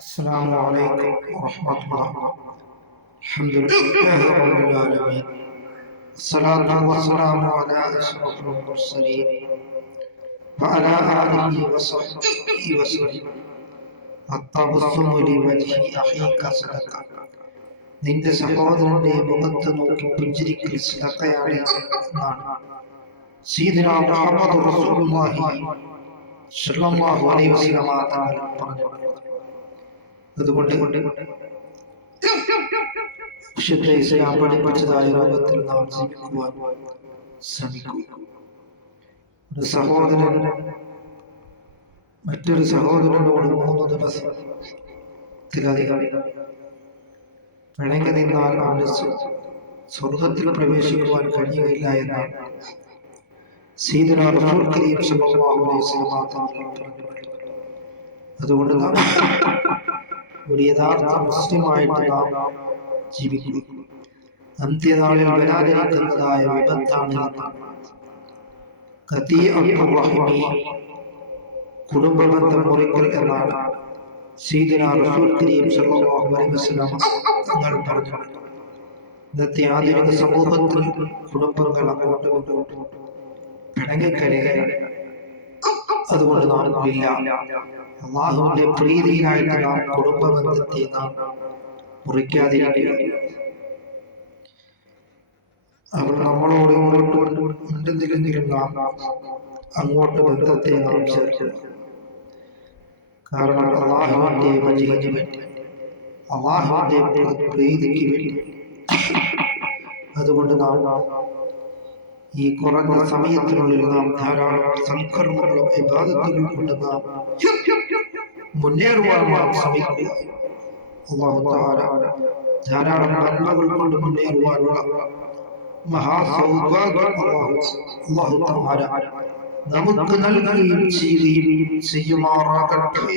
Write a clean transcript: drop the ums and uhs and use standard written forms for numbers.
السلام عليكم ورحمة الله. الحمد لله رب العالمين. الصلاة والسلام على أشرف المرسلين وعلى آله وصحبه وسلم. التبسم لوجه أخيك صدقة. നിന്റെ സഹോദരന്റെ മുഖത്ത് നോക്കി പുഞ്ചിരിക്കൽ സദഖയാണ് എന്നാണ് സയ്യിദുനാ മുഹമ്മദ് റസൂലുള്ളാഹി സ്വല്ലല്ലാഹു അലൈഹി വസല്ലം തങ്ങൾ പറഞ്ഞിട്ടുള്ളത്. അതുകൊണ്ട് വിശുദ്ധ ഇസ്ലാം പഠിപ്പിച്ചതായ ലോകത്തിൽ നാം ജീവിക്കുവാൻ ശ്രമിക്കും. ഒരു സഹോദരൻ മറ്റൊരു സഹോദരനോട് 3 ദിവസത്തിലധികം പിണങ്ങി നിന്നാൽ അവന് സ്വർഗത്തിൽ പ്രവേശിക്കുവാൻ കഴിയുകയില്ല എന്നാണ് സയ്യിദുനാ റസൂൽ കരീം സ്വല്ലല്ലാഹു അലൈഹി വസല്ലം തങ്ങൾ പറഞ്ഞിട്ടുള്ളത്. അതുകൊണ്ട് നാം ഒരു യഥാർത്ഥ മുസ്ലിമായിട്ട് നാം ജീവിക്കുക. അന്ത്യനാളിൽ വരാതിരിക്കുന്നതായ വിപത്താണ് കുടുംബബന്ധം മുറിക്കൽ എന്നാണ് സയ്യിദുനാ റസൂൽ കരീം സ്വല്ലല്ലാഹു അലൈഹി വസല്ലം തങ്ങൾ പറഞ്ഞിട്ടുള്ളത്. ഇന്നത്തെ ആധുനിക സമൂഹത്തിൽ കുടുംബങ്ങൾ അങ്ങോട്ടും ഇങ്ങോട്ടും പിണങ്ങിക്കരയാണ്. അതുകൊണ്ട് നാം അള്ളാഹുവിന്റെ പ്രീതിയിലായിട്ട് നാം കുടുംബബന്ധത്തെ നാം മുറിക്കാതിരിക്കുക. അവർ നമ്മളോട് ഇങ്ങോട്ട് ഉണ്ടെങ്കിലും നാം അങ്ങോട്ട് ബന്ധത്തെ നാം ചേർക്കുക. കാരണം അള്ളാഹുവിന്റെ വജഹിന് വേണ്ടി, അള്ളാഹുവിന്റെ പ്രീതിക്ക് വേണ്ടി. അതുകൊണ്ട് നാം ഈ കുറഞ്ഞ സമയത്തിനുള്ളിൽ നാം ധാരാളം സൽക്കർമ്മങ്ങളും ഇബാദത്തുകളും കൊണ്ട് നാം മുന്നേറുവാൻ നാം ശ്രമിക്കുക. അല്ലാഹു തആല ധാരാളം നന്മകൾ കൊണ്ട് മുന്നേറുവാനുള്ള മഹാസൗഭാഗ്യം അല്ലാഹു തആല നമുക്ക് നൽകുകയും ചെയ്യുമാറാകട്ടെ.